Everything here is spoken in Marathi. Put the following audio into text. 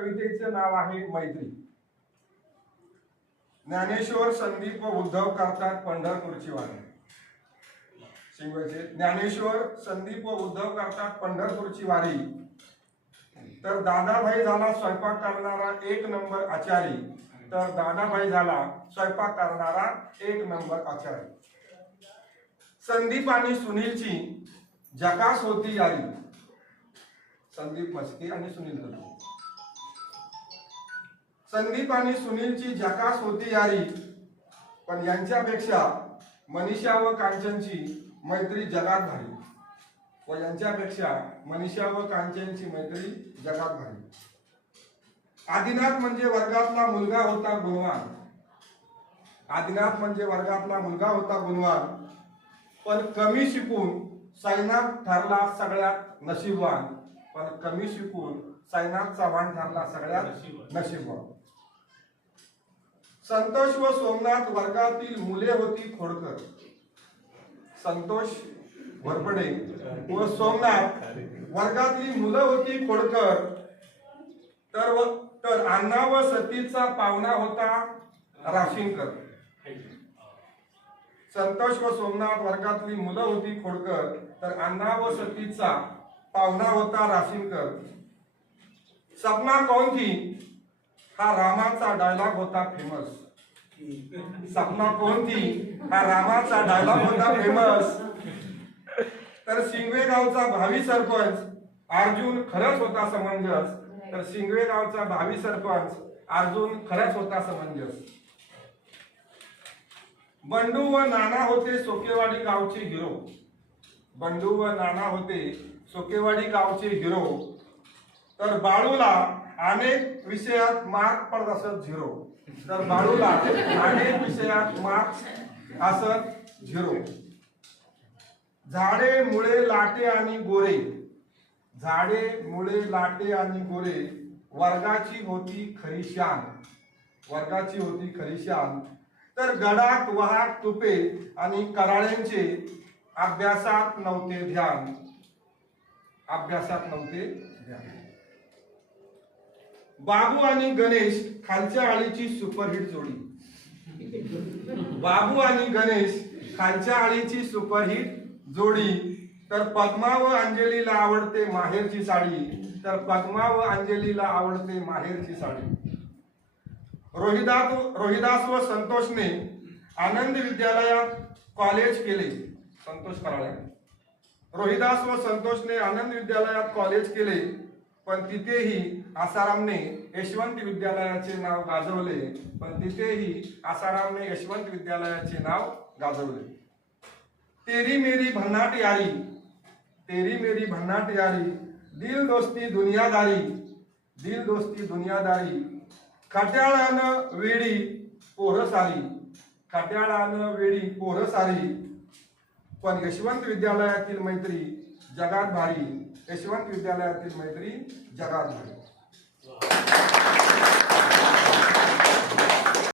कवितेचे नाव आहे मैत्री. ज्ञानेश्वर संदीप व उद्धव करतात पंढरपूरची वारी. शिंगोचे ज्ञानेश्वर संदीप व उद्धव करतात पंढरपूरची वारी. तर दादाभाई झाला स्वयंपाक करणारा एक नंबर आचारी. तर दादाभाई झाला स्वयंपाक करणारा एक नंबर आचारी. संदीप आणि सुनीलची झकास होती यारी. संदीप मस्के आणि सुनील दत्त. संदीप आणि सुनीलची झकास होती यारी. पण यांच्यापेक्षा मनीषा व कांचनची मैत्री जगात भारी. व यांच्यापेक्षा मनीषा व कांचनची मैत्री जगात भारी. आदिनाथ म्हणजे वर्गातला मुलगा होता गुणवान. आदिनाथ म्हणजे वर्गातला मुलगा होता गुणवान. पण कमी शिकून साईनाथ ठरला सगळ्यात नशीबवान. पण कमी शिकून साईनाथ चव्हाण ठरला सगळ्यात नशीबवान. संतोष व सोमनाथ वर्गातील मुले होती खोडकर. संतोष घोरपडे व सोमनाथ वर्गातली मुलं होती खोडकर. तर अण्णा व सतीचा पाहुणा होता राशीनकर. संतोष व सोमनाथ वर्गातली मुलं होती खोडकर. तर अण्णा व सतीचा पाहुणा होता राशीनकर. सपना कौन थी हा रामाचा डायलॉग होता फेमस. सपना कौन थी हा रामाचा डायलॉग होता फेमस. तर शिंगवे गावचा भावी सरपंच अर्जुन खरंच होता समंजस. तर शिंगवे गावचा भावी सरपंच अर्जुन खरंच होता समंजस. बंडू व नाना होते सोकेवाडी गावचे हिरो. बंडू व नाना होते सोकेवाडी गावचे हिरो. तर बाळूला अनेक विषयात मार्क पडत असत झिरो. तर बाळूला अनेक विषयात मार्क्स असत झिरो. झाडे मुळे लाटे आणि गोरे. झाडे मुळे लाटे आणि गोरे वर्गाची होती खरी शान. वर्गाची होती खरी शान. तर गडात वाहक तुपे आणि कराळ्यांचे अभ्यासात नव्हते ध्यान. अभ्यासात नव्हते ध्यान. बाबू आणि गणेश खालच्या आळीची सुपरहिट जोडी. बाबू आणि गणेश खालच्या आळीची सुपरहिट जोडी. तर पद्मा व अंजलीला आवडते माहेरची साडी. तर पद्मा व अंजलीला आवडते माहेरची साडी. रोहिदास व संतोषने आनंद विद्यालयात कॉलेज केले. संतोष कराळे. रोहिदास व संतोषने आनंद विद्यालयात कॉलेज केले. पण तिथेही आसारामने यशवंत विद्यालयाचे नाव गाजवले. पण तिथेही आसारामने यशवंत विद्यालयाचे नाव गाजवले. तेरी मेरी भन्नाट यारी. तेरी मेरी भन्नाट यारी. दिल दोस्ती दुनियादारी. दिल दोस्ती दुनियादारी. खट्याळानं वेडी पोरं सारी. खट्याळानं वेडी पोरं सारी. पण यशवंत विद्यालयातील मैत्री जगात भारी. यशवंत विद्यालयातील मैत्री जगात भारी.